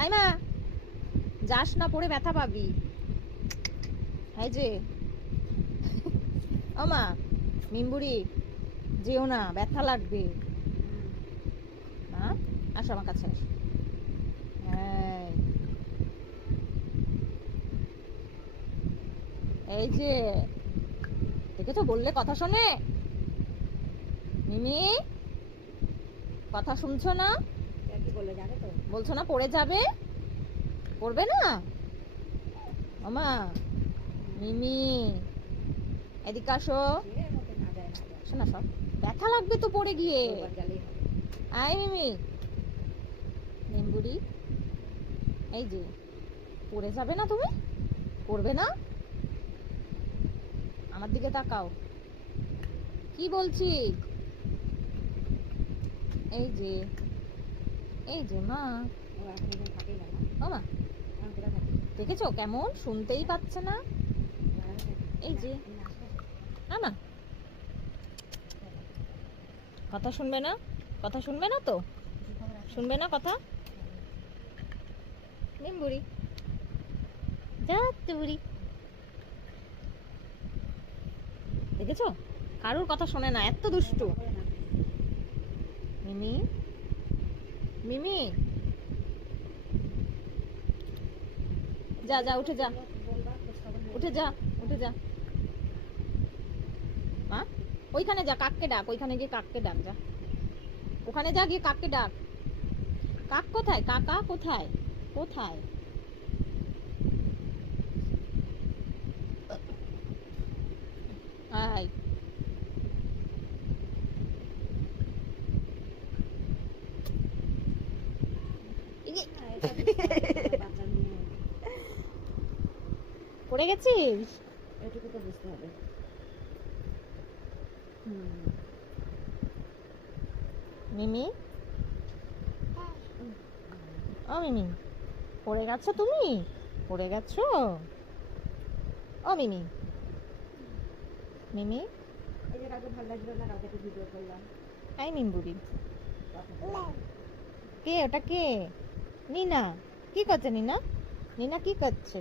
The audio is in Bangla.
আই মা, যাস না, পড়ে ব্যথা পাবি। এই যে ও মা, মিম্বুড়ি, যেও না, ব্যথা লাগবে। হ্যাঁ, আসো আমার কাছে আসো। এই, এই যে দেখেছো, বললে কথা শোনে। মিমি, কথা শুনছো না? কি বলে যাবে তো? বলছো না পড়ে যাবে, পড়বে না। ওমা, মিমি, এদিকে আসো। শোনা, সব ব্যথা লাগবে তো পড়ে গিয়ে। আয় মিমি, নিম্বুড়ি, এই যে পড়ে যাবে না তুমি, পড়বে না। আমার দিকে তাকাও, কি বলছি। এই যে, এই যে মা, ও মা, দেখেছো কেমন শুনতেই পাচ্ছে না। এই যে আমা, কথা শুনবে না, কথা শুনবে না তো, শুনবে না কথা। নিম্বুড়ি, যা তুড়ি, দেখেছো কারোর কথা শোনে না, এত দুষ্টু। মিমি, মিমি, যা যা, উঠে যা, উঠে যা, উঠে যা মা। ওইখানে যা, কাককে ডাক, ওইখানে গিয়ে কাককে ডাক, যা ওখানে যা, গিয়ে কাককে ডাক। কাক কোথায়, কাকা কোথায়, কোথায়? আয়, পড়ে গেছিস, এটুকু তো বুঝতে হবে। মিমি, ও মিমি, পড়ে গেছো তুমি, পড়ে গেছো। ও মিমি, মিমি, এই যে কাউকে ভালো লাগলো না, কাউকে একটু ভিডিও করলাম। আই মিম্বুড়ি, কে ওটা, কে? নিনা, কি করছে নিনা, নিনা কি করছে?